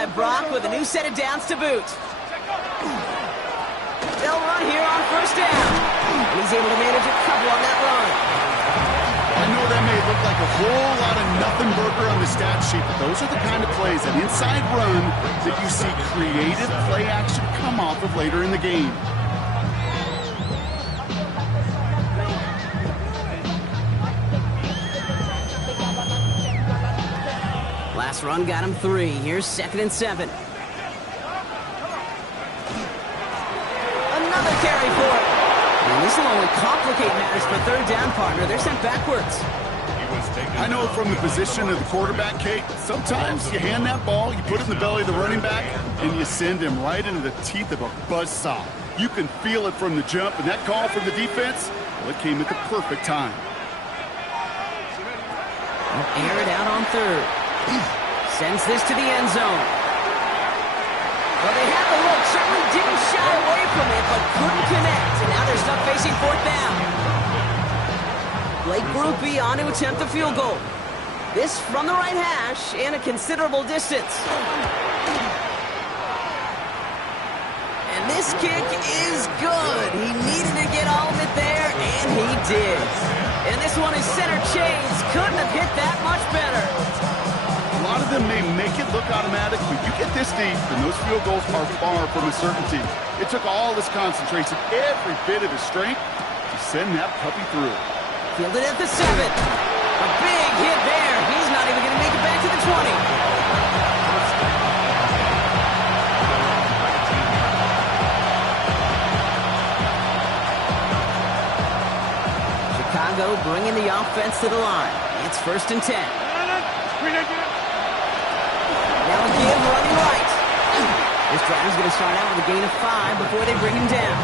drive, Brock, with a new set of downs to boot. They'll run here on first down. And he's able to manage a couple on that run. I know that may look like a whole lot of nothing burger on the stat sheet, but those are the kind of plays, an inside run, that you see creative play action come off of later in the game. Last run got him 3. Here's 2nd and 7. Another carry for it. And this will only complicate matters for third down, partner. They're sent backwards. I know from the position of the quarterback, Kate, sometimes you hand that ball, you put it in the belly of the running back, and you send him right into the teeth of a buzzsaw. You can feel it from the jump, and that call from the defense, well, it came at the perfect time. They'll air it out on third. Sends this to the end zone. Well, they had the look. Certainly didn't shy away from it, but couldn't connect. And now they're stuck facing 4th down. Blake Groupie on to attempt a field goal. This from the right hash and a considerable distance. And this kick is good. He needed to get all of it there, and he did. And this one is center chains. Couldn't have hit that much better. A lot of them may make it look automatic, but you get this deep, and those field goals are far from a certainty. It took all his concentration, every bit of his strength, to send that puppy through. Fielded at the 7. A big hit there. He's not even going to make it back to the 20. Chicago bringing the offense to the line. It's 1st and 10. Now a give running right. This drive's going to start out with a gain of 5 before they bring him down.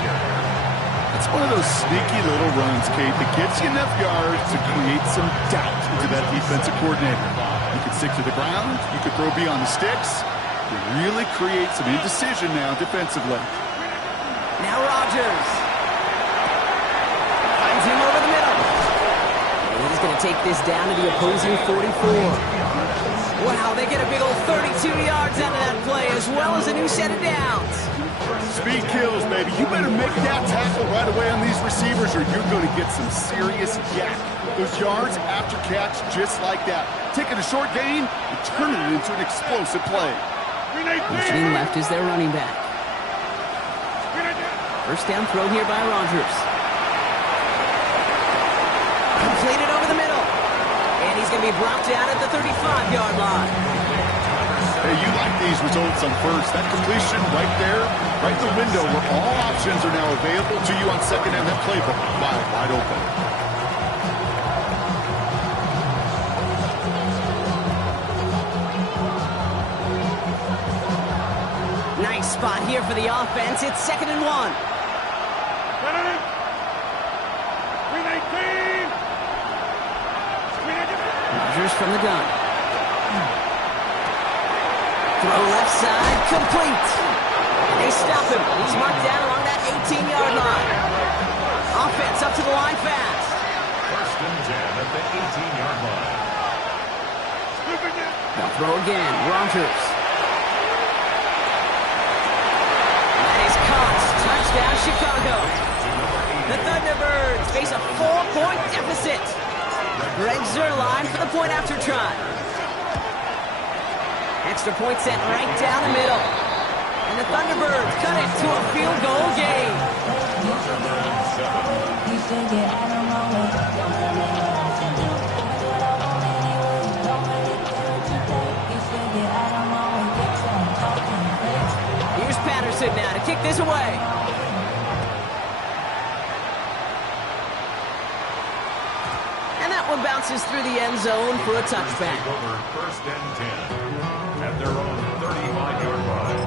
It's one of those sneaky little runs, Kate, that gets you enough yards to create some doubt into that defensive coordinator. You can stick to the ground, you can throw beyond the sticks. You really create some indecision now defensively. Now Rodgers. Finds him over the middle. And he's going to take this down to the opposing 44. Wow, they get a big old 32 yards out of that play, as well as a new set of downs. Speed kills, baby. You better make that tackle right away on these receivers, or you're going to get some serious yak. Those yards after catch, just like that. Taking a short gain and turning it into an explosive play. Motioning left is their running back. First down throw here by Rodgers. Completed over the middle. And he's going to be brought down at the 35-yard line. Hey, you like these results on first. That completion right there, right the window where all options are now available to you on second down. That playbook wide open. Nice spot here for the offense. It's 2nd and 1. Rodgers from the gun. Throw left side, complete. And they stop him. He's marked down along that 18-yard line. Offense up to the line fast. 1st and 10 at the 18-yard line. Now throw again. Rodgers. That is caught. Touchdown, Chicago. The Thunderbirds face a 4-point deficit. Greg Zuerlein for the point after try. Extra point set right down the middle. And the Thunderbirds cut it to a field goal game. Here's Patterson now to kick this away. And that one bounces through the end zone for a touchback. Over 1st and 10 at their own 35-yard line.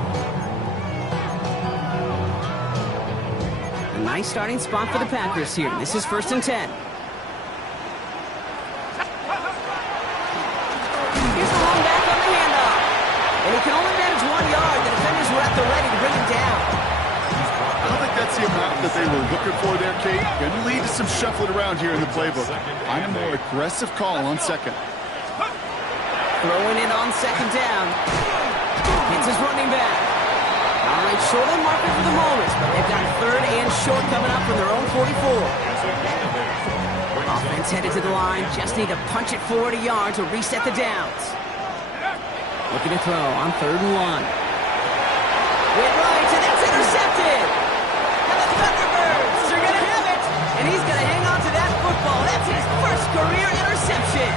A nice starting spot for the Packers here. This is 1st and 10. Here's the long back on the handoff. And he can only manage 1 yard. The defenders were at the ready to bring him down. I don't think that's the amount that they were looking for there, Kate. Going to lead to some shuffling around here in the playbook. Find a more aggressive call on second. Throwing it on 2nd down. It's short of the marker for the moment, but they've got third and short coming up from their own 44. Offense headed to the line. Just need to punch it forward a yard to reset the downs. Looking to throw on 3rd and 1. With right, and that's intercepted. And the Thunderbirds are going to have it. And he's going to hang on to that football. That's his first career interception.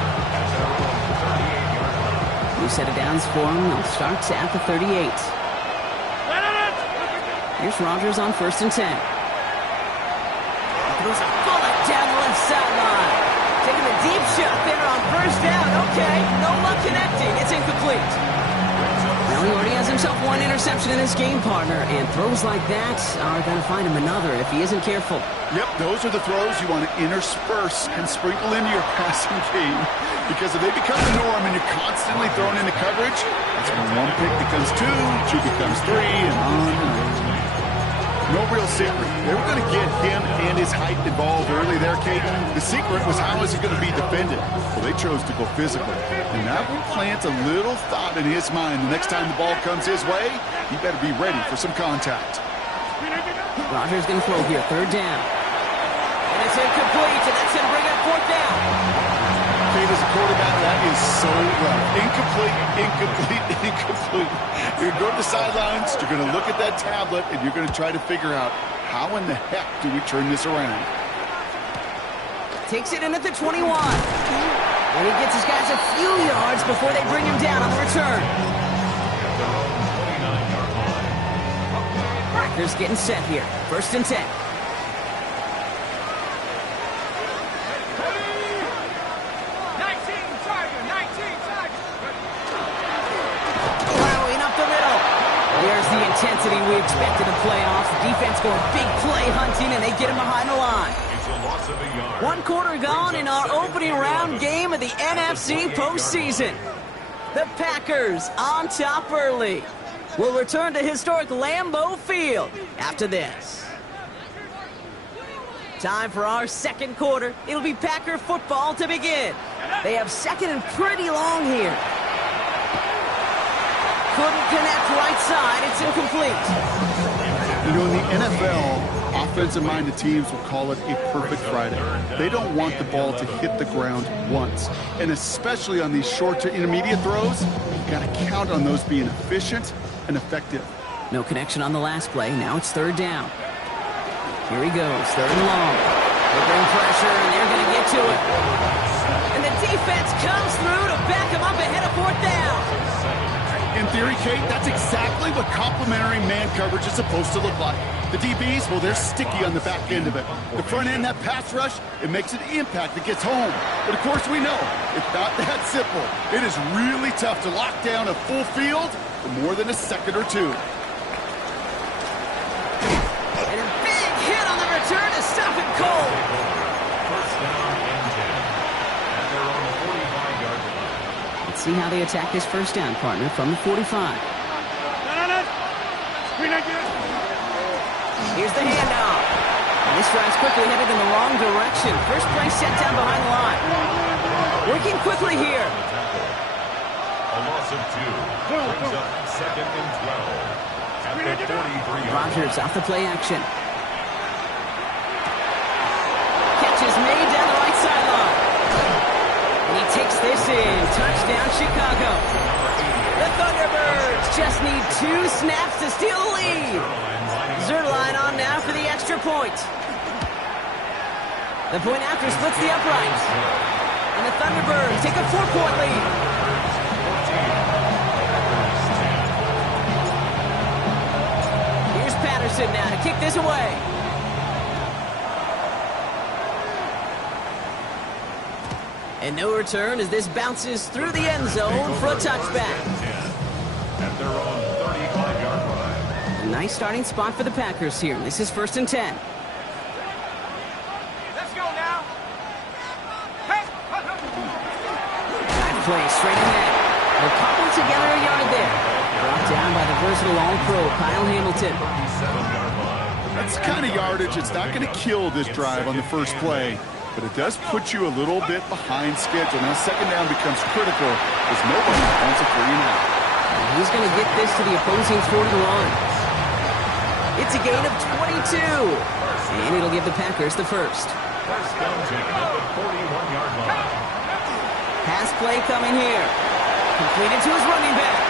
New set of downs for him. It starts at the 38. Here's Rodgers on 1st and 10. Throws a bullet down the left sideline. Taking a deep shot there on 1st down. Okay, no luck connecting. It's incomplete. Well, he already has himself one interception in his game, partner, and throws like that are going to find him another if he isn't careful. Yep, those are the throws you want to intersperse and sprinkle into your passing game, because if they become the norm and you're constantly thrown into coverage, that's when one pick becomes two becomes three, and on and on. No real secret. They were going to get him and his height involved early there, Kate. The secret was how is he going to be defended? Well, they chose to go physical. And that will plant a little thought in his mind. The next time the ball comes his way, he better be ready for some contact. Rodgers going to throw here, 3rd down. And it's incomplete, and that's going to bring up 4th down. Kate, as a quarterback, that is so rough. Incomplete, incomplete, incomplete. You're going to go to the sidelines, you're going to look at that tablet, and you're going to try to figure out how in the heck do we turn this around. Takes it in at the 21. And he gets his guys a few yards before they bring him down on the return. Packers getting set here. 1st and 10. There's the intensity we expected in playoffs. The defense going big play hunting, and they get him behind the line. 1 quarter gone in our opening round game of the NFC postseason. The Packers on top early. Will return to historic Lambeau Field after this. Time for our 2nd quarter. It'll be Packer football to begin. They have 2nd and pretty long here. Couldn't connect right side. It's incomplete. You know, in the NFL, offensive-minded teams will call it a perfect Friday. They don't want the ball to hit the ground once. And especially on these short to intermediate throws, you've got to count on those being efficient and effective. No connection on the last play. Now it's 3rd down. Here he goes. 3rd and long. They bring pressure, and they're going to get to it. And the defense comes through to back him up ahead of 4th down. In theory, Kate, that's exactly what complementary man coverage is supposed to look like. The DBs, well, they're sticky on the back end of it. The front end, that pass rush, it makes an impact that gets home. But, of course, we know it's not that simple. It is really tough to lock down a full field for more than a second or two. And a big hit on the return to stop it cold. First down and 10. At their own 45-yard line. Let's see how they attack this 1st down, partner, from the 45. Here's the handoff. And this drive's quickly headed in the wrong direction. First play set down behind the line. Working quickly here. A loss of 2. Brings up 2nd and 12. At the 43-yard line. Rodgers off the play action. Catch is made down the right sideline. And he takes this in. Touchdown, Chicago. The Thunderbirds just need 2 snaps to steal the lead. Zerline on now for the extra point. The point after splits the uprights. And the Thunderbirds take a 4-point lead. Here's Patterson now to kick this away. And no return as this bounces through the end zone for a touchback. At their own 35-yard line. A nice starting spot for the Packers here. This is 1st and 10. Let's go now. Hey. Good play straight ahead. They're cobbled together a yard there. Brought down by the versatile All-Pro Kyle Hamilton. 37-yard line. That's the kind of yardage. It's not going to kill this drive on the first play, but it does put you a little bit behind schedule. Now, 2nd down becomes critical as nobody wants a 3-and-out. He's going to get this to the opposing 40 line. It's a gain of 22. And it'll give the Packers the first. First down taken at the 41-yard line. Pass play coming here. Completed to his running back.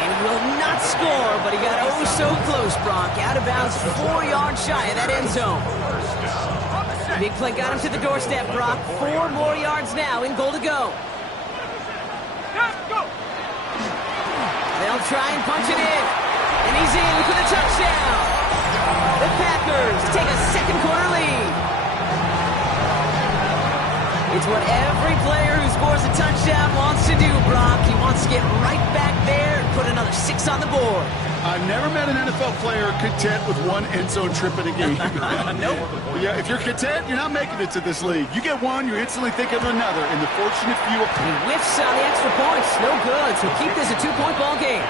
And he will not score, but he got oh so close, Brock. Out of bounds, 4 yards shy of that end zone. Big play got him to the doorstep, Brock. 4 more yards now in goal to go. They'll try and punch it in. And he's in for the touchdown. The Packers take a second quarter lead. It's what every player who scores a touchdown wants to do, Brock. He wants to get right back there and put another 6 on the board. I've never met an NFL player content with one end zone trip in a game. Nope. Yeah, if you're content, you're not making it to this league. You get one, you're instantly thinking of another. And the fortunate few... He whiffs on the extra points. No good. So keep this a 2-point ball game.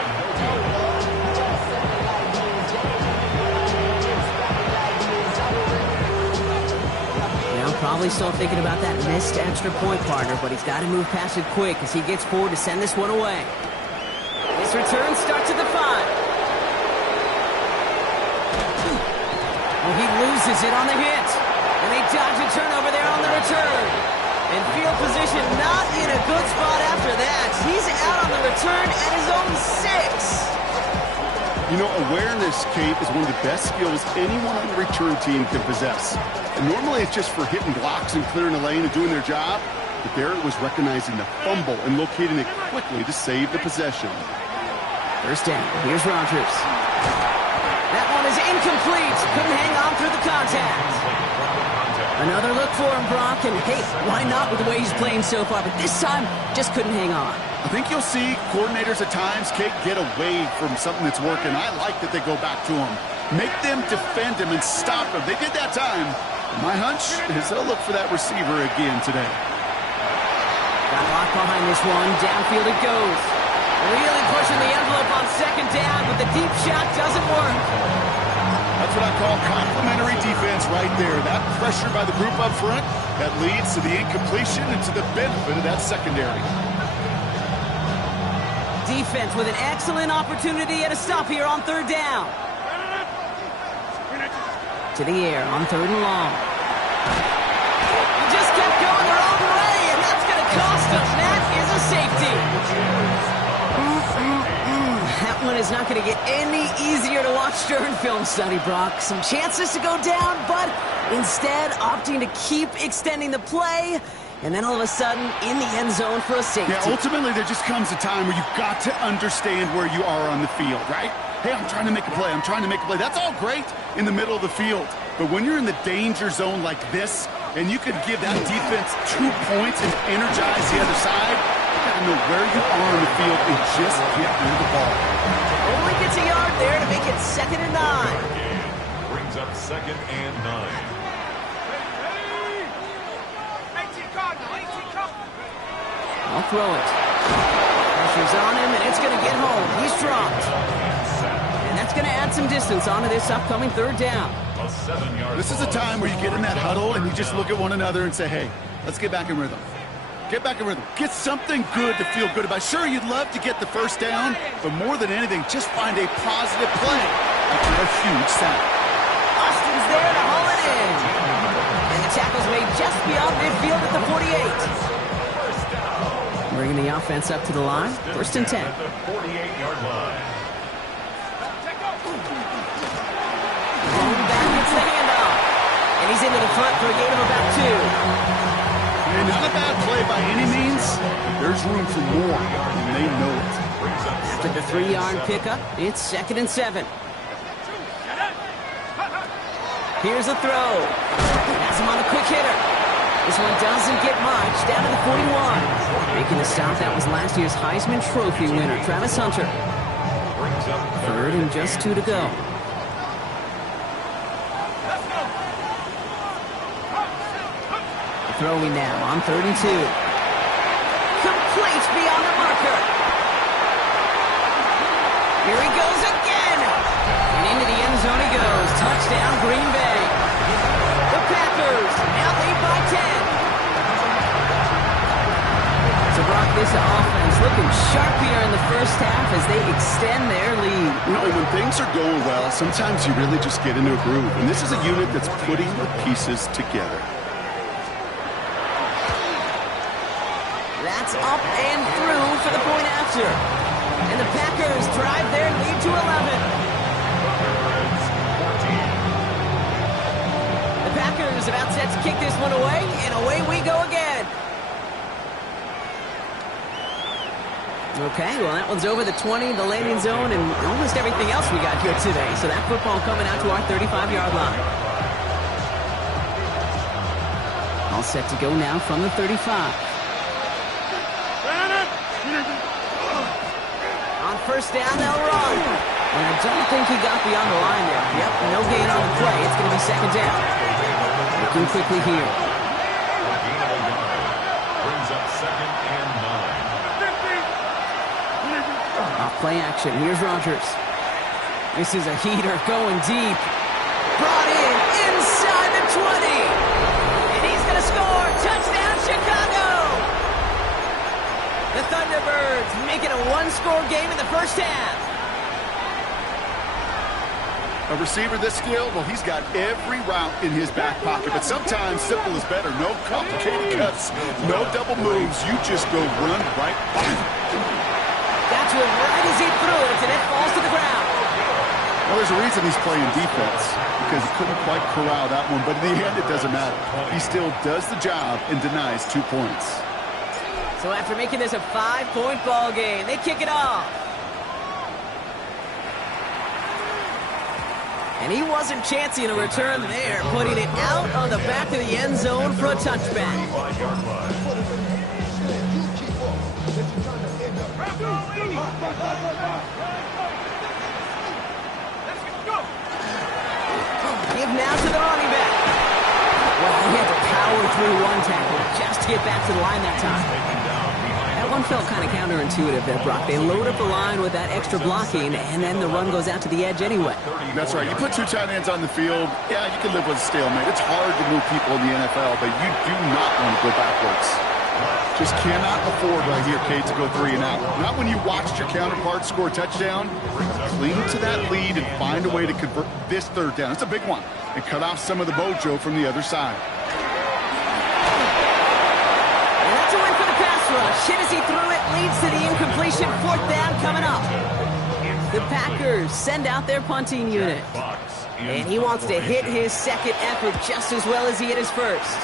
Probably still thinking about that missed extra point, partner, but he's got to move past it quick as he gets forward to send this one away. His return starts at the 5. Well, he loses it on the hit. And they dodge a turnover there on the return. And field position not in a good spot after that. He's out on the return at his own 6. You know, awareness, Kate, is one of the best skills anyone on the return team can possess. And normally it's just for hitting blocks and clearing a lane and doing their job. But there it was recognizing the fumble and locating it quickly to save the possession. First down. Here's Rodgers. That one is incomplete. Couldn't hang on through the contact. Another look for him, Brock. And hey, why not with the way he's playing so far? But this time, just couldn't hang on. I think you'll see coordinators at times, Kate, get away from something that's working. I like that they go back to him. Make them defend him and stop him. They did that time. My hunch is they'll look for that receiver again today. Got locked behind this one. Downfield it goes. Really pushing the envelope on second down, but the deep shot doesn't work. That's what I call complimentary defense right there. That pressure by the group up front, that leads to the incompletion and to the benefit of that secondary. Defense with an excellent opportunity at a stop here on third down. To the air on 3rd and long. He just kept going the wrong way, and that's going to cost him. That is a safety. That one is not going to get any easier to watch during film study, Brock. Some chances to go down, but instead opting to keep extending the play. And then all of a sudden, in the end zone for a safety. Yeah, ultimately, there just comes a time where you've got to understand where you are on the field, right? Hey, I'm trying to make a play. I'm trying to make a play. That's all great in the middle of the field. But when you're in the danger zone like this, and you could give that defense 2 points and energize the other side, you got to know where you are on the field and just get near the ball. Only gets a yard there to make it 2nd and 9. Brings up 2nd and 9. I'll throw it. Pressure's on him, and it's going to get home. He's dropped. And that's going to add some distance onto this upcoming 3rd down. This is a time where you get in that huddle and you just look at one another and say, hey, let's get back in rhythm. Get back in rhythm. Get something good to feel good about. Sure, you'd love to get the first down, but more than anything, just find a positive play after a huge sack. Austin's there to haul it in. And the tackle's made just beyond midfield at the 48. Bringing the offense up to the line. 1st and 10. At the 48-yard line. Going back, gets the handoff. And he's into the front for a gain of about 2. And not a bad play by any means. There's room for more, and they know it. After the 3-yard pickup, it's 2nd and 7. Here's a throw. Has him on a quick hitter. This one doesn't get much. Down to the 41. Making the stop, that was last year's Heisman Trophy winner, Travis Hunter. 3rd and just 2 to go. Throwing now on 3rd and 2. Complete beyond the marker. Here he goes again. And into the end zone he goes. Touchdown, Green Bay. The Packers now lead by 10. So Brock, this offense looking sharp here in the first half, as they extend their lead. You know, when things are going well, sometimes you really just get into a groove. And this is a unit that's putting the pieces together. That's up and through for the point after. And the Packers drive their lead to 11. The Packers about set to kick this one away, and away we go again. Okay, well, that one's over the 20, the landing zone, and almost everything else we got here today. So that football coming out to our 35-yard line. All set to go now from the 35. On first down, they'll run. And I don't think he got beyond the line there. Yep, no gain on the play. It's going to be second down. Looking quickly here. Brings up second and 9. Off play action. Here's Rodgers. This is a heater going deep. Brought in inside the 20. And he's going to score. Touchdown, Chicago. The Thunderbirds make it a one-score game in the first half. A receiver this skilled, well, he's got every route in his back pocket. But sometimes simple is better. No complicated cuts, no double moves. You just go run right by him. Got to him right as he threw it, and it falls to the ground. Well, there's a reason he's playing defense, because he couldn't quite corral that one. But in the end, it doesn't matter. He still does the job and denies 2 points. So after making this a 5-point ball game, they kick it off. And he wasn't chancing a return there, putting it out on the back of the end zone for a touchback. Give now to the running back. Well, he had to power through one tackle just to get back to the line that time. That one felt kind of counterintuitive there, Brock. They load up the line with that extra blocking, and then the run goes out to the edge anyway. That's right. You put 2 tight ends on the field, yeah, you can live with a stalemate. It's hard to move people in the NFL, but you do not want to go backwards. Just cannot afford right here, Kate, to go 3 and out. Not when you watched your counterpart score a touchdown. Cling to that lead and find a way to convert this third down. It's a big one. And cut off some of the mojo from the other side. And that's a win for the pass rush. Hit as he threw it, leads to the incompletion. 4th down coming up. The Packers send out their punting unit. And he wants to hit his second effort just as well as he hit his first.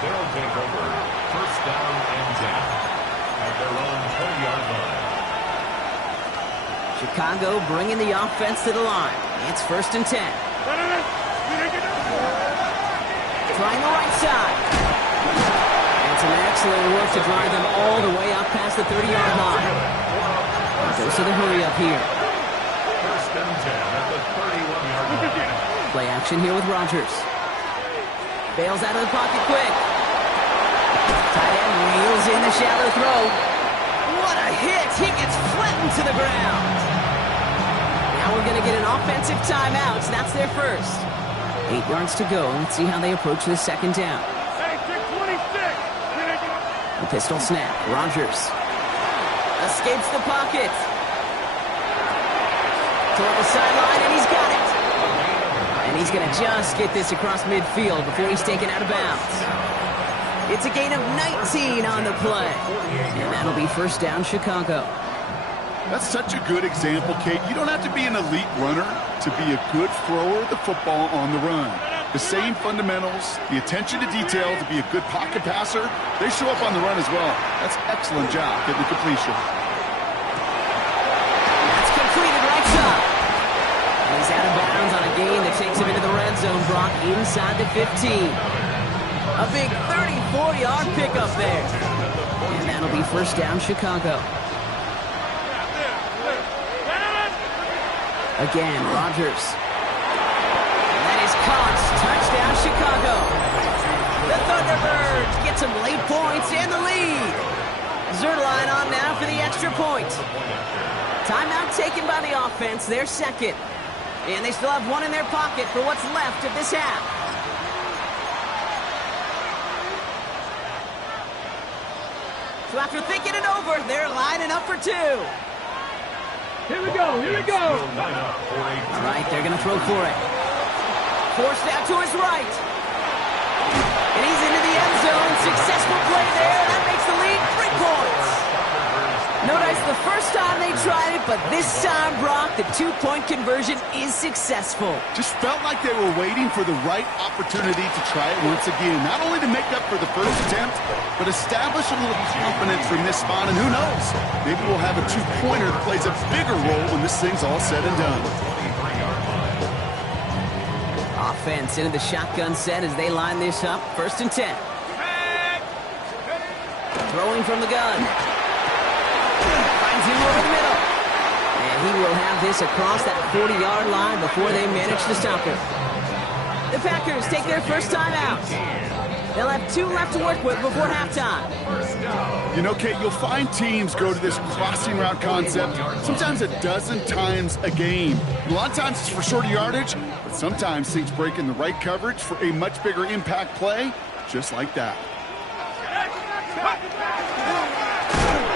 They'll take over. First down and 10 at their own 20-yard line. Chicago bringing the offense to the line. It's 1st and 10. Trying the right side. And some excellent work to drive them all the way up past the 30-yard line. Goes to the hurry up here. First and 10 at the 31-yard line. Play action here with Rodgers. Bails out of the pocket quick. Tight end reels in the shallow throw. What a hit! He gets flattened to the ground. Now we're going to get an offensive timeout. That's their first. 8 yards to go. Let's see how they approach this second down. A pistol snap. Rodgers escapes the pocket. Toward the sideline, and he's got it. And he's going to just get this across midfield before he's taken out of bounds. It's a gain of 19 on the play. And that'll be first down, Chicago. That's such a good example, Kate. You don't have to be an elite runner to be a good thrower of the football on the run. The same fundamentals, the attention to detail to be a good pocket passer, they show up on the run as well. That's an excellent job getting the completion. That's completed right side. And he's out of bounds on a gain that takes him into the red zone, Brock, inside the 15. A big 34-yard pickup there. And that'll be first down, Chicago. Again, Rodgers. And that is caught. Touchdown, Chicago. The Thunderbirds get some late points and the lead. Zerline on now for the extra point. Timeout taken by the offense, their second. And they still have one in their pocket for what's left of this half. So after thinking it over, they're lining up for two. Here we go, here we go. All right, they're going to throw for it. Forced out to his right. And he's into the end zone. Successful play there. That makes the lead 3 points. Notice the first time they tried it, but this time, Brock, the 2-point conversion is successful. Just felt like they were waiting for the right opportunity to try it once again. Not only to make up for the first attempt, but establish a little confidence from this spot. And who knows, maybe we'll have a 2-pointer that plays a bigger role when this thing's all said and done. Offense into the shotgun set as they line this up. 1st and 10. Throwing from the gun. Finds him over the middle. And he will have this across that 40-yard line before they manage to stop him. The Packers take their first time out. They'll have 2 left to work with before halftime. You know, Kate, you'll find teams go to this crossing route concept sometimes a dozen times a game. A lot of times it's for shorter yardage, but sometimes things break in the right coverage for a much bigger impact play, just like that.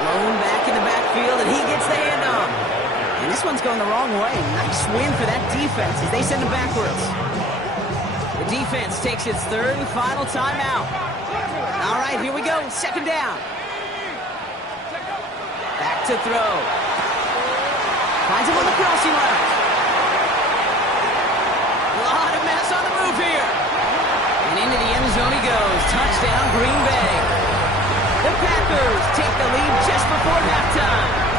Blown back in the backfield, and he gets the handoff. And this one's going the wrong way. Nice win for that defense as they send him backwards. The defense takes its 3rd and final timeout. All right, here we go. 2nd down. Back to throw. Finds him on the crossing route. A lot of mess on the move here. And into the end zone he goes. Touchdown, Green Bay. The Packers take the lead just before halftime.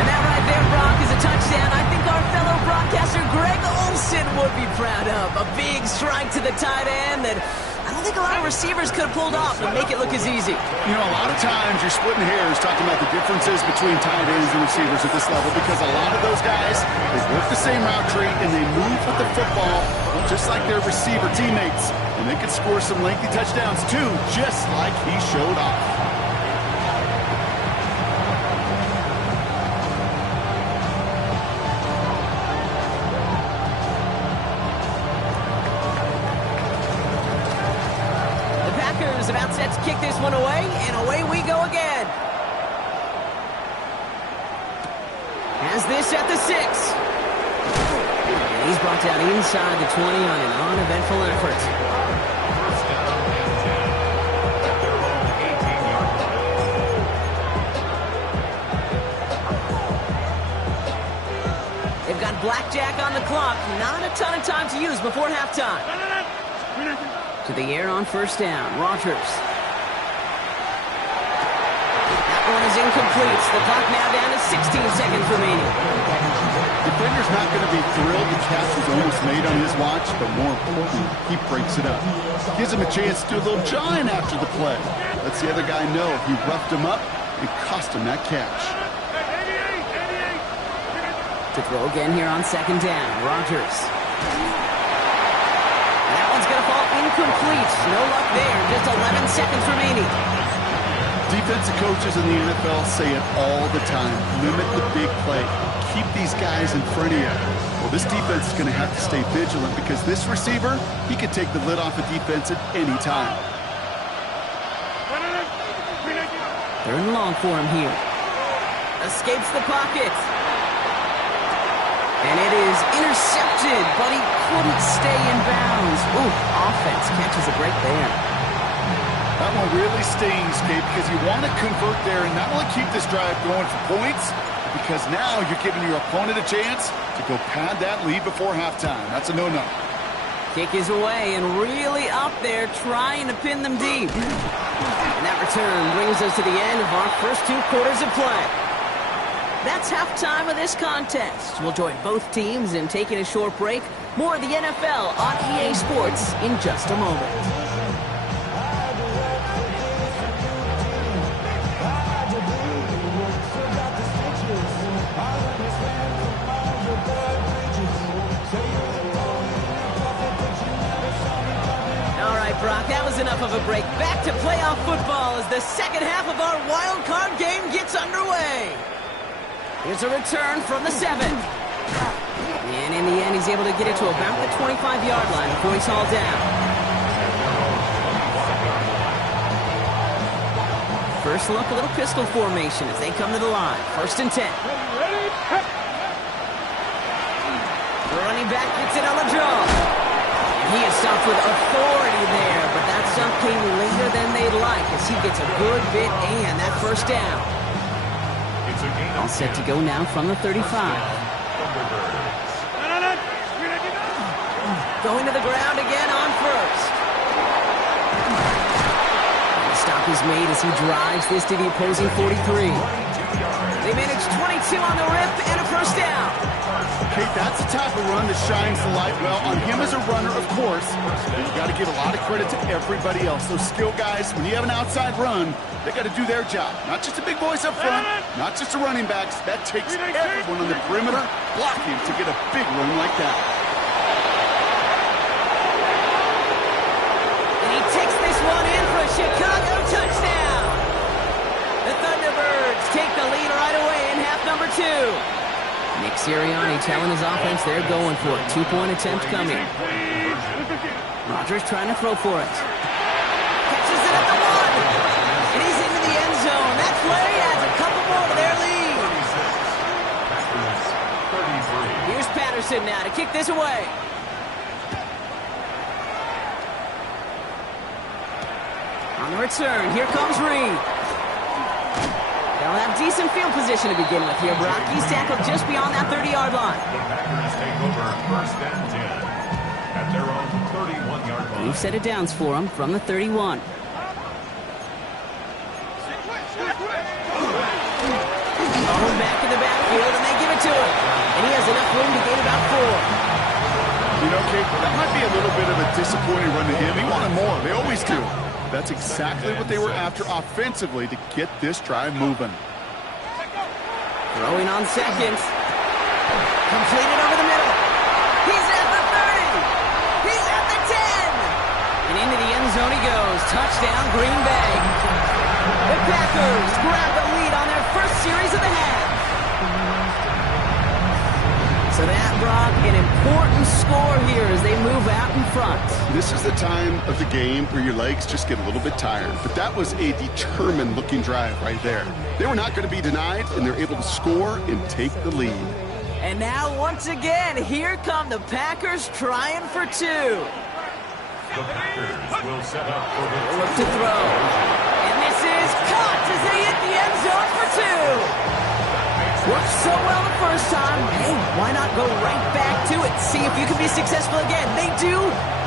And that right there, Brock, is a touchdown I think our fellow broadcaster Greg Olsen would be proud of. A big strike to the tight end that I don't think a lot of receivers could have pulled off and make it look as easy. You know, a lot of times you're splitting hairs talking about the differences between tight ends and receivers at this level because a lot of those guys, they work the same route tree and they move with the football just like their receiver teammates. And they could score some lengthy touchdowns too, just like he showed off. About set to kick this one away, and away we go again. Has this at the 6. And he's brought down inside the 20 on an uneventful effort. They've got blackjack on the clock. Not a ton of time to use before halftime. To the air on 1st down. Rodgers. That one is incomplete. The clock now down to 16 seconds remaining. Defender's not going to be thrilled the catch was almost made on his watch, but more importantly, he breaks it up. Gives him a chance to do a little jawing after the play. Lets the other guy know he roughed him up and cost him that catch. To throw again here on 2nd down. Rodgers. Going to fall incomplete. No luck there. Just 11 seconds remaining. Defensive coaches in the NFL say it all the time. Limit the big play. Keep these guys in front of you. Well, this defense is going to have to stay vigilant because this receiver, he can take the lid off a defense at any time. 3rd and long for him here. Escapes the pocket. And it is intercepted, but he couldn't stay in bounds. Ooh, offense catches a break there. That one really stings, Kate, because you want to convert there and not only keep this drive going for points, because now you're giving your opponent a chance to go pad that lead before halftime. That's a no-no. Kick is away and really up there trying to pin them deep. And that return brings us to the end of our first 2 quarters of play. That's halftime of this contest. We'll join both teams in taking a short break. More of the NFL on EA Sports in just a moment. All right, Brock, that was enough of a break. Back to playoff football as the second half of our wild card game gets underway. Here's a return from the 7. And in the end, he's able to get it to about the 25-yard line before he's hauled down. First look, a little pistol formation as they come to the line. 1st and 10. Ready? Hit. The running back gets it on the draw. And he is stopped with authority there, but that stop came later than they'd like as he gets a good bit and that 1st down. It's a gain All of set to 10. go now from the 35. Thunderbirds. Going to the ground again on 1st. And the stop is made as he drives this to the opposing 43. They manage 22 on the rip and a 1st down. Okay, that's the type of run that shines the light well on him as a runner, of course. But you got to give a lot of credit to everybody else. Those skill guys, when you have an outside run, they got to do their job. Not just the big boys up front, not just the running backs. That takes everyone on the perimeter blocking to get a big run like that. And he takes this one in for a Chicago touchdown. The Thunderbirds take the lead right away in half number 2. Nick Sirianni telling his offense they're going for it. 2-point attempt coming. Rodgers trying to throw for it. Catches it at the 1. And he's into the end zone. That play adds a couple more to their lead. Packers 33. Here's Patterson now to kick this away. On the return, here comes Reed. They'll have decent field position to begin with here. Brock, he's tackled just beyond that 30-yard line. The Packers take over 1st and 10 at their own 31-yard line. New set of downs for him from the 31. Oh, back in the backfield, and they give it to him. And he has enough room to gain about 4. You know, Kate, that might be a little bit of a disappointing run to him. He wanted more. They always do. That's exactly what they were after offensively to get this drive moving. Throwing on 2nd. Completed over the middle. He's at the 30. He's at the 10. And into the end zone he goes. Touchdown, Green Bay. The Packers grab the lead on their first series of the half. So that, Brock, an important score here as they move out in front. This is the time of the game where your legs just get a little bit tired. But that was a determined-looking drive right there. They were not going to be denied, and they're able to score and take the lead. And now, once again, here come the Packers trying for 2. The Packers will set up for the Look to throw. And this is caught as they hit the end zone for 2. Worked so well the first time. Hey, why not go right back to it? See if you can be successful again. They do,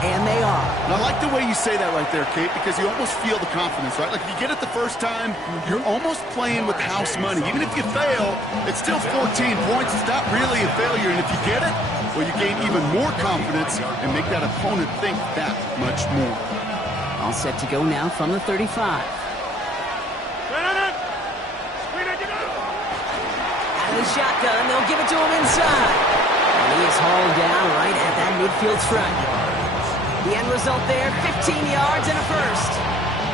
and they are. And I like the way you say that right there, Kate, because you almost feel the confidence, right? Like if you get it the first time, you're almost playing with house money. Even if you fail, it's still 14 points. It's not really a failure. And if you get it, well, you gain even more confidence and make that opponent think that much more. All set to go now from the 35. Out of the shotgun, they'll give it to him inside. And he is hauled down right at that midfield stripe. The end result there, 15 yards and a 1st.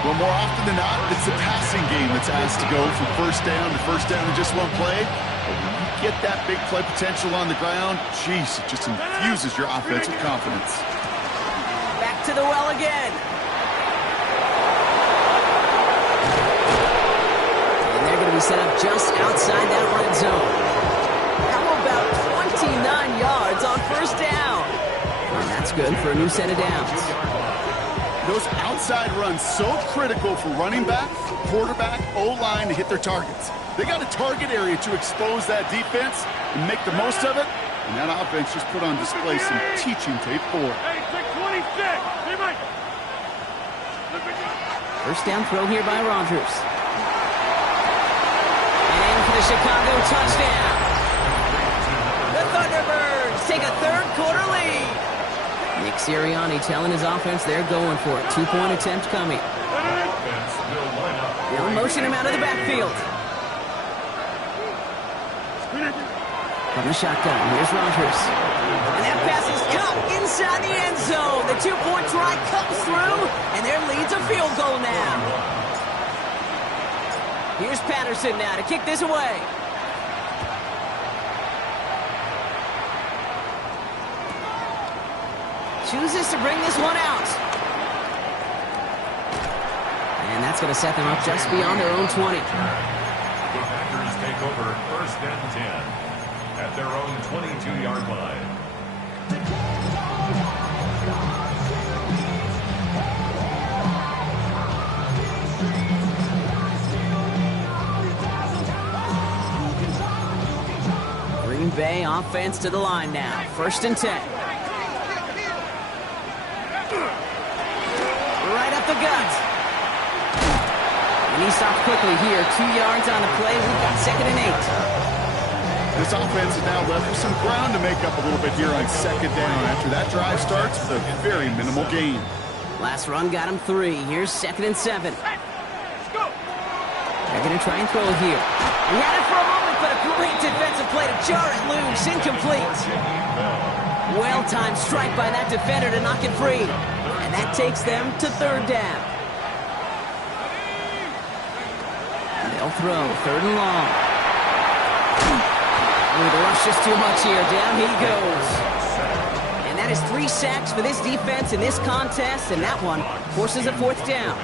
Well, more often than not, it's the passing game that's asked to go from 1st down to 1st down in just one play. But when you get that big play potential on the ground, geez, it just infuses your offensive confidence. Back to the well again. And they're going to be set up just outside that red zone. How about 29 yards on 1st down? And that's good for a new set of downs. Those outside runs so critical for running back, quarterback, O-line to hit their targets. They got a target area to expose that defense and make the most of it. And that offense just put on display some teaching tape for it. Hey, 626. First down throw here by Rodgers. And in for the Chicago touchdown. The Thunderbirds take a 3rd quarter lead. Nick Sirianni telling his offense they're going for it. 2-point attempt coming. They'll motion him out of the backfield. From the shotgun, here's Rodgers. And that pass is caught inside the end zone. The 2-point try comes through, and their lead's a field goal now. Here's Patterson now to kick this away. Chooses to bring this one out. And And that's going to set them up just beyond their own 20. The Packers take over 1st and 10 at their own 22-yard line. Green Bay offense to the line now. 1st and 10. Right up the gut. And he stopped quickly here. 2 yards on the play. We've got 2nd and 8. This offense is now left with some ground to make up a little bit here on 2nd down. After that drive starts with a very minimal gain. Last run got him 3. Here's 2nd and 7. They're going to try and throw it here. He had it for a moment, but a great defensive play to jar it loose. Incomplete. Well-timed strike by that defender to knock it free. And that takes them to 3rd down. They'll throw 3rd and long. Oh, the rush is too much here. Down he goes. And that is 3 sacks for this defense in this contest, and that one forces a 4th down.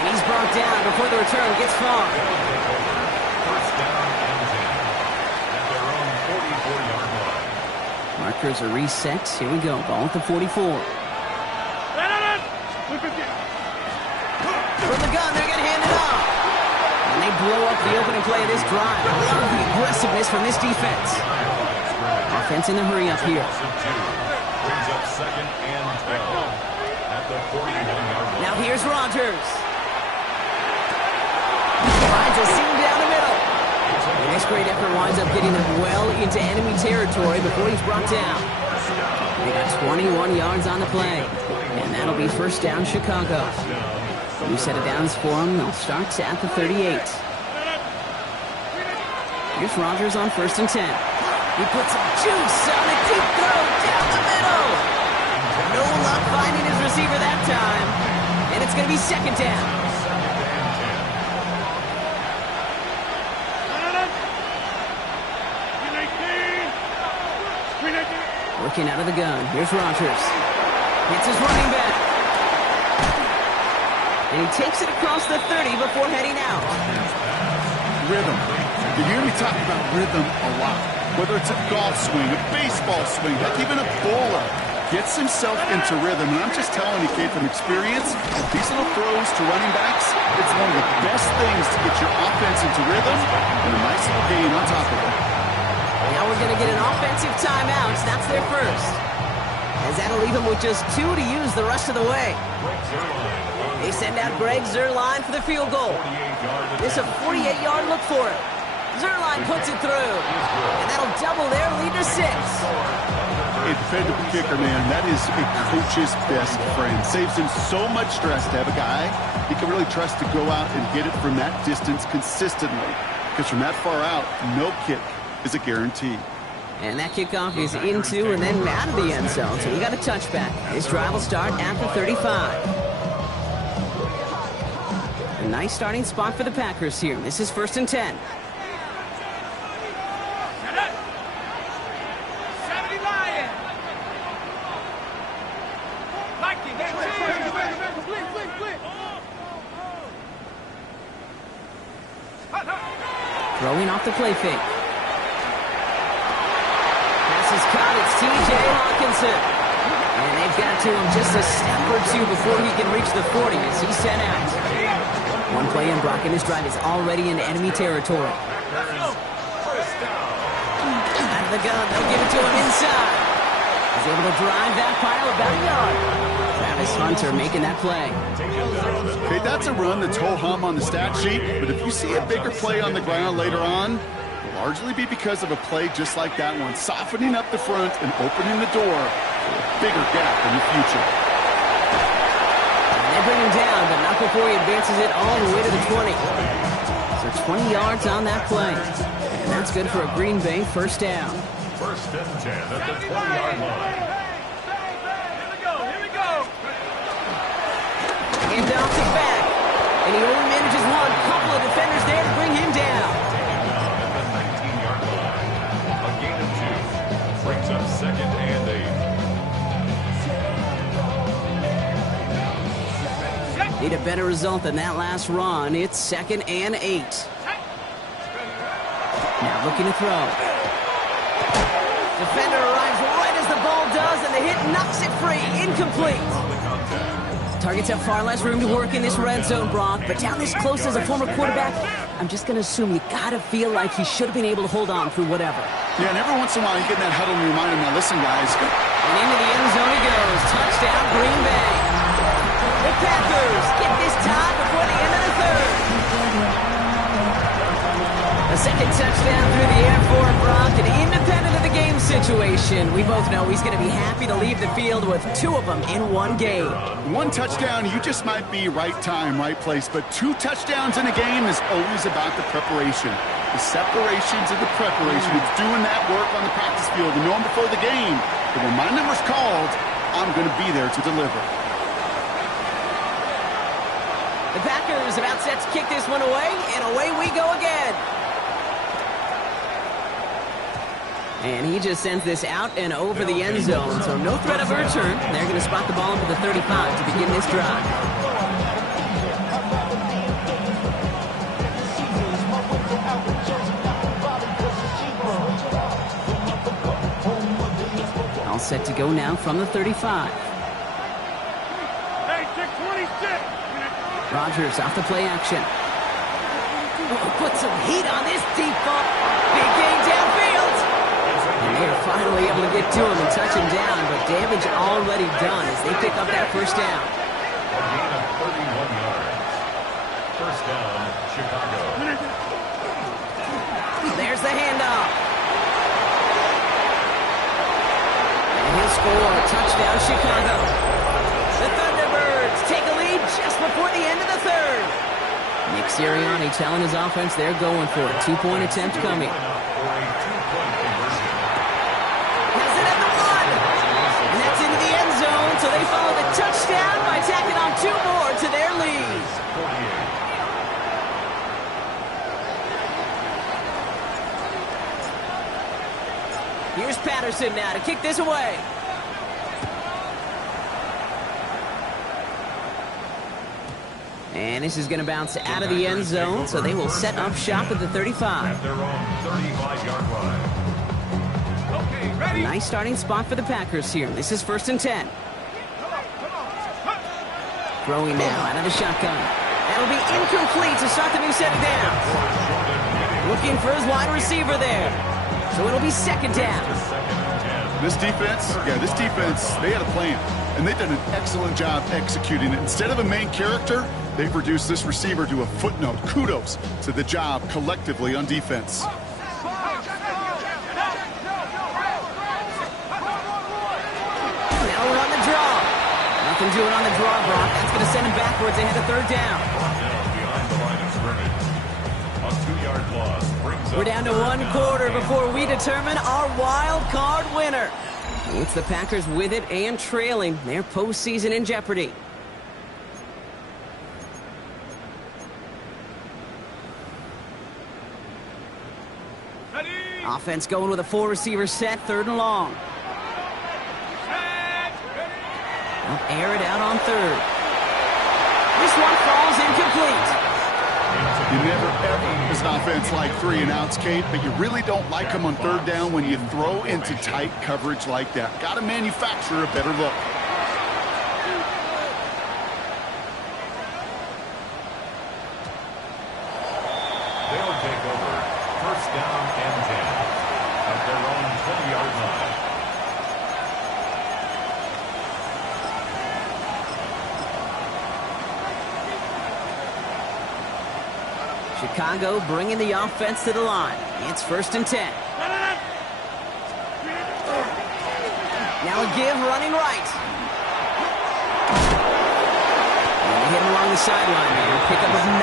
And he's brought down before the return gets far. 1st down and 10 at their own 44-yard line. Markers are reset. Here we go. Ball at the 44. From the gun, they're going to hand it off. And they blow up the opening play of this drive. I love the aggressiveness from this defense. Offense in the hurry up here. Brings up 2nd and 12 at the 41-yard line. Now here's Rodgers. Finds a seam down the middle. And this great effort winds up getting them well into enemy territory before he's brought down. They got 21 yards on the play. And that'll be 1st down Chicago. New set of downs for them. They'll start at the 38. Here's Rodgers on 1st and 10. He puts some juice on a deep throw down the middle. No luck finding his receiver that time. And it's going to be 2nd down. Working out of the gun. Here's Rodgers. Hits his running back. And he takes it across the 30 before heading out. Rhythm. You hear me talk about rhythm a lot. Whether it's a golf swing, a baseball swing, heck, even a bowler gets himself into rhythm. And I'm just telling you, Kate, from experience, these little throws to running backs, it's one of the best things to get your offense into rhythm and a nice little gain on top of it. Now we're going to get an offensive timeout. That's their first. As that'll leave them with just 2 to use the rest of the way. They send out Greg Zuerlein for the field goal. This is a 48-yard look for it. Zuerlein puts it through. And that'll double their lead to 6. A dependable kicker, man, that is a coach's best friend. Saves him so much stress to have a guy he can really trust to go out and hit it from that distance consistently. Because from that far out, no kick is a guarantee. And that kickoff is into and then out of the end zone. So we got a touchback. This drive will start at the 35. A nice starting spot for the Packers here. This is 1st and 10. Throwing off the play fake. Pass is caught. It's T.J. Hawkinson. And they've got to him just a step or 2 before he can reach the 40 as he's sent out. One play in Brock, and this drive is already into enemy territory. Out of the gun. They'll give it to him inside. He's able to drive that pile about a yard. Travis Hunter making that play. Okay, that's a run that's ho-hum on the stat sheet, but if you see a bigger play on the ground later on, it'll largely be because of a play just like that one, softening up the front and opening the door for a bigger gap in the future. And they bring him down, but not before he advances it all the way to the 20. So 20 yards on that play. And that's good for a Green Bay 1st down. 1st and 10 at the 20-yard line. And off the back. And he only manages one. Couple of defenders there to bring him down. brings up 2nd and 8. Need a better result than that last run. It's 2nd and 8. Now looking to throw. Defender arrives right as the ball does, and the hit knocks it free. Incomplete. Targets have far less room to work in this red zone, Brock, but down this close as a former quarterback, I'm just going to assume you got to feel like he should have been able to hold on through whatever. Yeah, and every once in a while you get in that huddle and you remind him, now listen, guys. And into the end zone he goes. Touchdown, Green Bay. The Packers get this tie before the end of the third. A second touchdown through the air for Brock, and independent of the game situation, we both know he's going to be happy to leave the field with 2 of them in one game. 1 touchdown, you just might be right time, right place, but 2 touchdowns in a game is always about the preparation. The separations of the preparation. It's doing that work on the practice field and knowing before the game that when my number's called, I'm going to be there to deliver. The Packers about set to kick this one away, and away we go again. And he just sends this out and over the end zone, so no threat of a return. They're going to spot the ball into the 35 to begin this drive. All set to go now from the 35. Hey, 626. Rodgers off the play action. Oh, put some heat on this deep ball. Big gain downfield. And they are finally able to get to him and touch him down, but damage already done as they pick up that first down. A gain of 31 yards. First down, Chicago. There's the handoff. And he'll score. Touchdown, Chicago. The Thunderbirds take a lead just before the end of the third. Nick Sirianni telling his offense they're going for it. 2-point attempt coming. So they follow the touchdown by tacking on 2 more to their lead. Here's Patterson now to kick this away. And this is going to bounce out of the end zone, so they will set up shop at the 35. At their own 35-yard line. Okay, ready? Nice starting spot for the Packers here. This is 1st and 10. Throwing now out of the shotgun. That'll be incomplete to start the new set of downs. Looking for his wide receiver there. So it'll be 2nd down. This defense, they had a plan. And they've done an excellent job executing it. Instead of a main character, they've reduced this receiver to a footnote. Kudos to the job collectively on defense. Now we're on the draw. Nothing doing on the draw, Brock. That's going to send him backwards ahead of 3rd down. Behind the line of scrimmage. A 2-yard loss brings We're down to 1 quarter before we determine our wild card winner. It's the Packers with it and trailing. Their postseason in jeopardy. Ready? Offense going with a 4-receiver set, 3rd and long. They'll air it out on 3rd. This one falls incomplete. You never, ever, as an offense, like 3 and outs, Kate, but you really don't like them on 3rd down when you throw into tight coverage like that. Got to manufacture a better look. They'll take over 1st down and 10 at their own 20-yard line. Chicago bringing the offense to the line. It's 1st and 10. Now a give running right. And they hit him along the sideline there. Pick up of 9.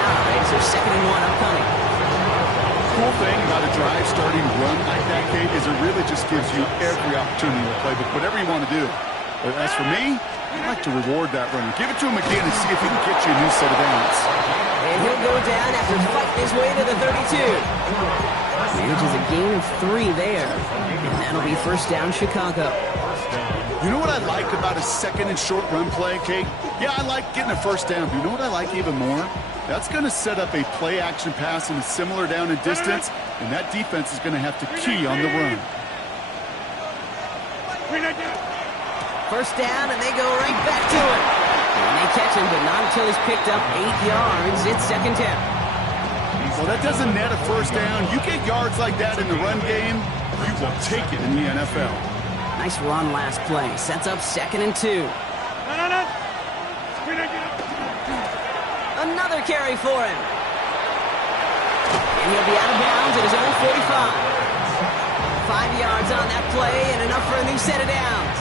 So 2nd and 1 upcoming. Cool thing about a drive starting run like that, Kate, is it really just gives you every opportunity to play with whatever you want to do. But as for me, I like to reward that runner. Give it to him again and see if he can get you a new set of downs. And he'll go down after fighting his way to the 32. Manages a gain of 3 there. And that'll be first down, Chicago. You know what I like about a second and short run play, Kate? Yeah, I like getting a first down. But you know what I like even more? That's going to set up a play action pass in a similar down and distance, and that defense is going to have to key on the run. First down, and they go right back to it. And they catch him, but not until he's picked up 8 yards. It's second down. Well, that doesn't net a first down. You get yards like that in the run game, you will take it in the NFL. Nice run last play. Sets up second and 2. Another carry for him. And he'll be out of bounds at his own 45. 5 yards on that play and enough for a new set of downs.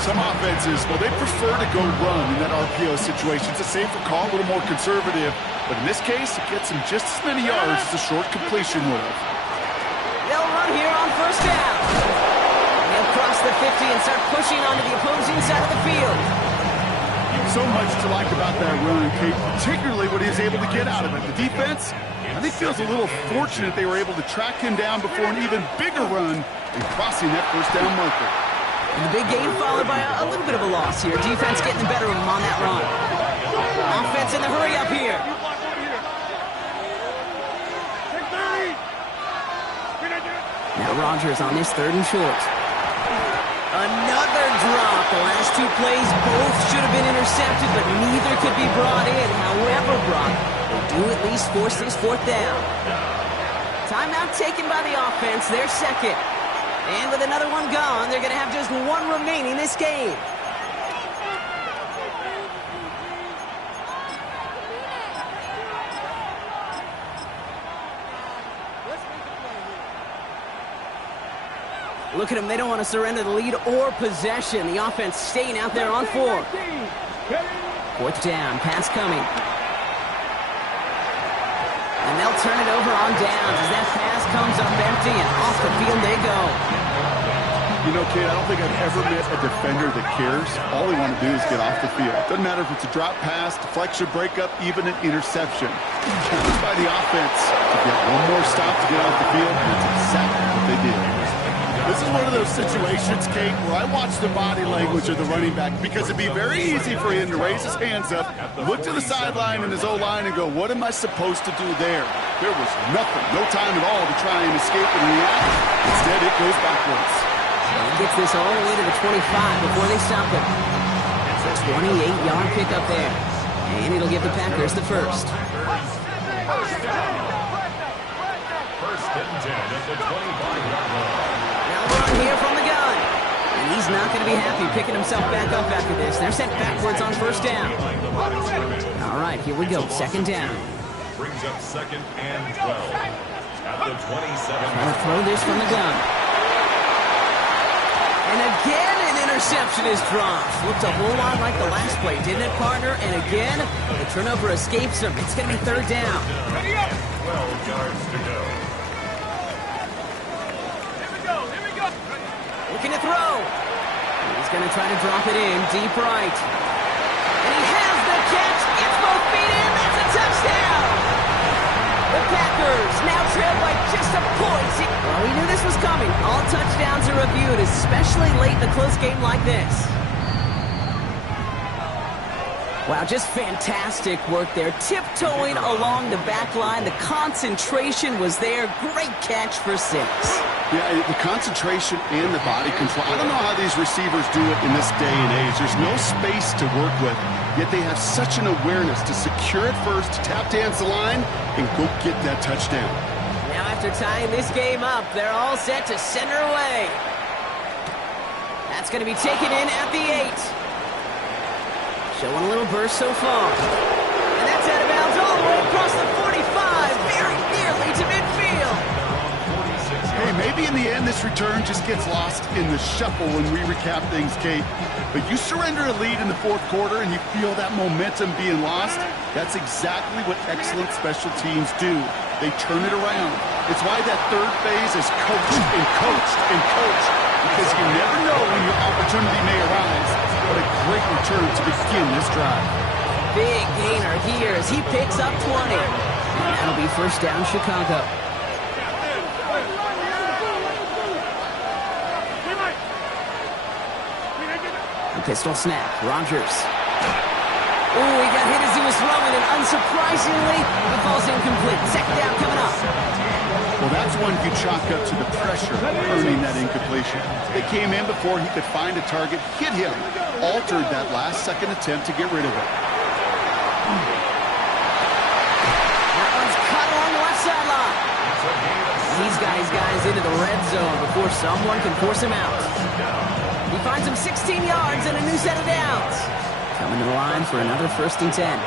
Some offenses, well, they prefer to go run in that RPO situation. It's a safer call, a little more conservative. But in this case, it gets him just as many yards as a short completion would have. They'll run here on first down. They'll cross the 50 and start pushing onto the opposing side of the field. So much to like about that run, Kate, particularly what he was able to get out of it. The defense, I think, feels a little fortunate they were able to track him down before an even bigger run and crossing that first down marker. And the big gain followed by a little bit of a loss here. Defense getting the better of him on that run. Offense in the hurry up here. Now Rodgers on this third and short. Another drop. The last 2 plays both should have been intercepted, but neither could be brought in. However, Brock, they do at least force this fourth down. Timeout taken by the offense. They're second. And with another one gone, they're going to have just 1 remaining this game. Look at them. They don't want to surrender the lead or possession. The offense staying out there on 4. Fourth down. Pass coming. And they'll turn it over on downs as that pass comes up empty, and off the field they go. You know, Kate, I don't think I've ever met a defender that cares. All they want to do is get off the field. Doesn't matter if it's a drop pass, deflection, breakup, even an interception. Challenged by the offense to get one more stop to get off the field, and that's exactly what they did. This is one of those situations, Kate, where I watch the body language of the running back, because it'd be very easy for him to raise his hands up, look to the sideline in his O-line and go, what am I supposed to do there? There was nothing, no time at all to try and escape and react. Instead, it goes backwards. He gets this all the way to the 25 before they stop him. It's a 28-yard pickup there. And it'll give the Packers the first. First and 10 at the 25-yard line. Run here from the gun. And he's not going to be happy picking himself back up after this. They're sent backwards on first down. All right, here we go. Second down. Brings up second and 12 at the 27. Trying to throw this from the gun. And again, an interception is dropped. Looked a whole lot like the last play, didn't it, partner? And again, the turnover escapes him. It's going to be third down. 12 yards to go. Looking to throw. He's going to try to drop it in deep right. And he has the catch. Gets both feet in. That's a touchdown. The Packers now trail by just a point. Well, we knew this was coming. All touchdowns are reviewed, especially late in a close game like this. Wow, just fantastic work there. Tiptoeing along the back line. The concentration was there. Great catch for 6. Yeah, the concentration and the body control. I don't know how these receivers do it in this day and age. There's no space to work with, yet they have such an awareness to secure it first, tap dance the line, and go get that touchdown. Now after tying this game up, they're all set to center away. That's going to be taken in at the 8. Showing a little burst so far. And that's out of bounds all the way across the 45, very nearly to midfield. Hey, maybe in the end this return just gets lost in the shuffle when we recap things, Kate. But you surrender a lead in the fourth quarter and you feel that momentum being lost. That's exactly what excellent special teams do. They turn it around. It's why that third phase is coached and coached and coached, because you never know when your opportunity may arise. What a great return to begin this drive. Big gainer here as he picks up 20. And that'll be first down, Chicago. Pistol snap. Rodgers. Oh, he got hit as he was throwing, and unsurprisingly, it falls incomplete. Second down coming up. Well, that's one you chalk up to the pressure earning that incompletion. They came in before he could find a target, hit him, altered that last-second attempt to get rid of it. That one's cut along the left sideline. He's got his guys into the red zone before someone can force him out. He finds him 16 yards and a new set of downs. Coming to the line for another 1st and 10.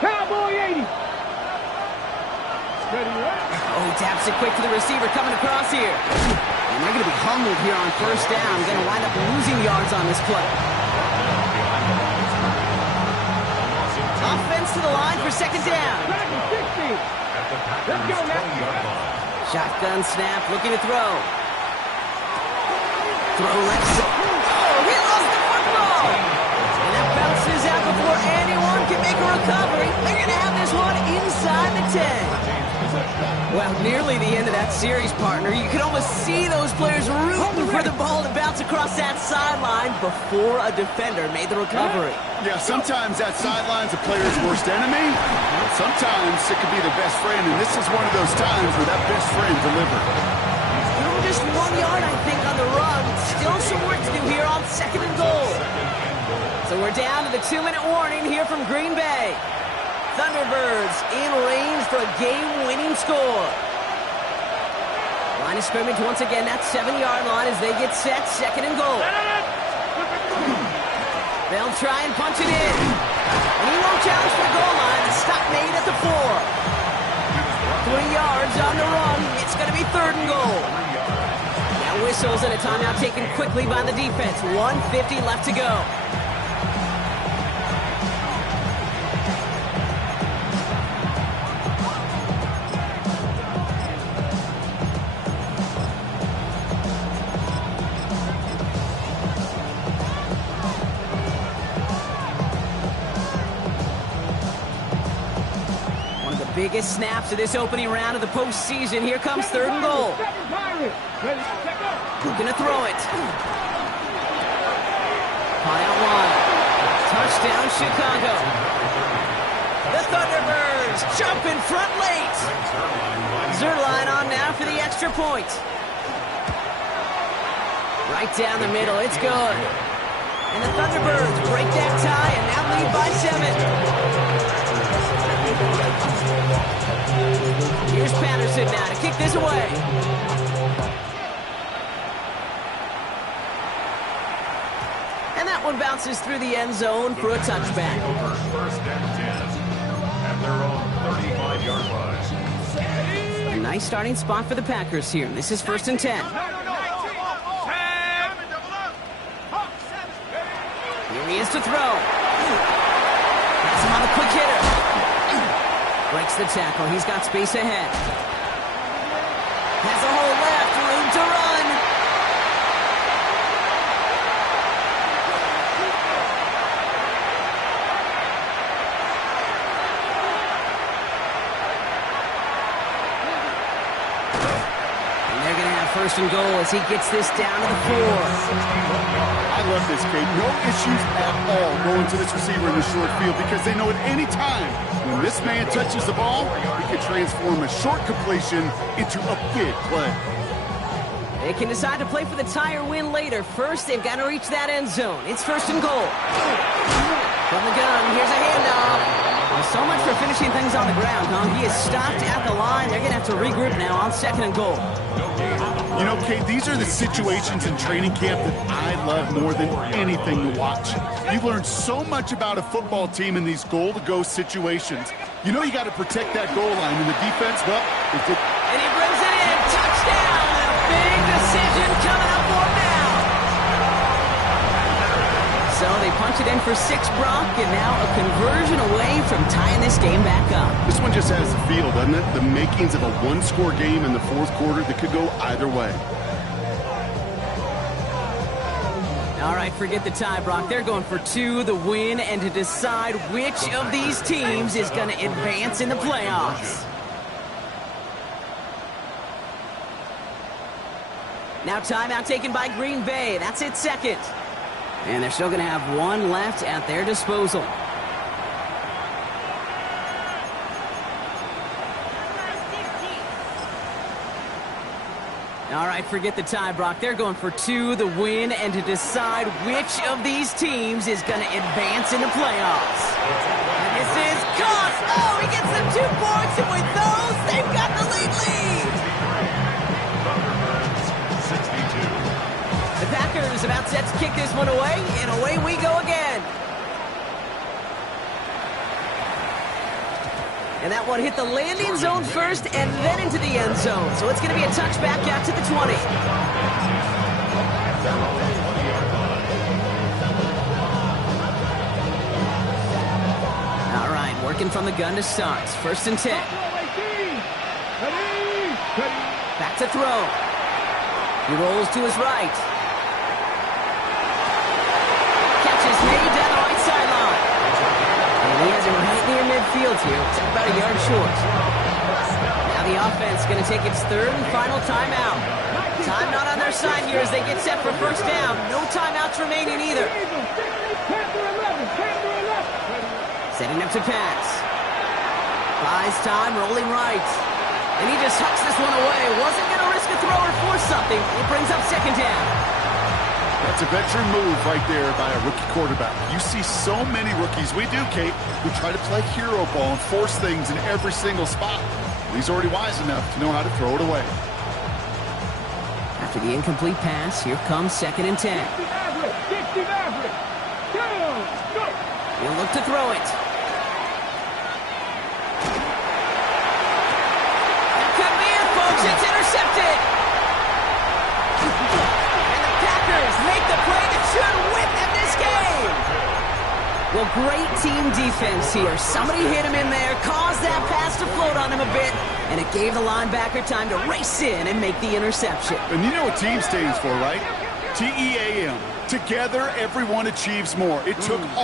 Cowboy 80. Ready, Oh, he taps it quick to the receiver coming across here. And they're going to be humbled here on 1st down. Going to wind up losing yards on this play. Offense to the line for 2nd down. 60. Let's go, Matt. Shotgun snap, looking to throw. Throw left side. Oh, he lost the football. And that bounces out before anyone can make a recovery. They're going to have this one inside the 10. Well, nearly the end of that series, partner. You could almost see those players rooting for the ball to bounce across that sideline before a defender made the recovery. Yeah, sometimes that sideline's a player's worst enemy. Sometimes it could be the best friend, and this is one of those times where that best friend delivered. Just 1 yard, I think, on the run. Still some work to do here on 2nd and goal. So we're down to the 2-minute warning here from Green Bay. Thunderbirds in range for a game-winning score. Line of scrimmage once again, that 7-yard line as they get set, 2nd and goal. They'll try and punch it in. And he won't challenge for the goal line. The stop made at the 4. 3 yards on the run. It's going to be 3rd and goal. Now whistles and a timeout taken quickly by the defense. 1:50 left to go. Biggest snaps of this opening round of the postseason. Here comes 3rd and goal. Looking to throw it. Caught out wide. Touchdown, Chicago. The Thunderbirds jump in front late. Zerline on now for the extra point. Right down the middle. It's good. And the Thunderbirds break that tie and now lead by 7. Here's Patterson now to kick this away. And that one bounces through the end zone for a touchback. 1st and 10 at their own 35-yard line. A nice starting spot for the Packers here. This is 1st and 10. Here he is to throw. Pass him on the quick hitter. Breaks the tackle. He's got space ahead. Has a hole left. Room to run. And they're going to have 1st and goal as he gets this down to the 4. I love this, Kate. No issues at all going to this receiver in the short field because they know at any time when this man touches the ball, he can transform a short completion into a big play. They can decide to play for the tie or win later. First, they've got to reach that end zone. It's 1st and goal. From the gun, here's a handoff. Well, so much for finishing things on the ground, huh? He is stopped at the line. They're going to have to regroup now on 2nd and goal. You know, Kate, these are the situations in training camp that I love more than anything to watch. You learn so much about a football team in these goal-to-go situations. You know you got to protect that goal line, and the defense, well, and he brings it in. Touchdown! A big decision coming up for him now. So they punch it in for 6, Brock, and now a conversion away from tying this game back up. This one just has the feel, doesn't it? The makings of a one-score game in the 4th quarter that could go either way. All right, forget the tie, Brock. They're going for 2, the win, and to decide which of these teams is going to advance in the playoffs. Now timeout taken by Green Bay. That's its 2nd. And they're still going to have one left at their disposal. All right, forget the tie, Brock. They're going for 2, the win, and to decide which of these teams is going to advance in the playoffs. And this is Goss. Oh, he gets them 2 points, and with those, they've got the lead. Thunderbirds, 62. The Packers about set to kick this one away, and away we go again. And that one hit the landing zone first and then into the end zone. So it's going to be a touchback out to the 20. All right, working from the gun to start. 1st and 10. Back to throw. He rolls to his right. Catch is made down the right sideline. And he has it right near midfield here. It's about a yard short. Now the offense going to take its 3rd and final timeout. Time not on their side here as they get set for 1st down. No timeouts remaining either. Setting up to pass. Buys time, rolling right. And he just hucks this one away. Wasn't going to risk a throw or force something. It brings up 2nd down. That's a veteran move right there by a rookie quarterback. You see so many rookies, we do, Kate, who try to play hero ball and force things in every single spot. He's already wise enough to know how to throw it away. After the incomplete pass, here comes 2nd and 10. He'll look to throw it. That could be it, folks. It's intercepted. Make the play that should win them this game. Well, great team defense here. Somebody hit him in there, caused that pass to float on him a bit, and it gave the linebacker time to race in and make the interception. And you know what team stands for, right? TEAM. Together, everyone achieves more. It took all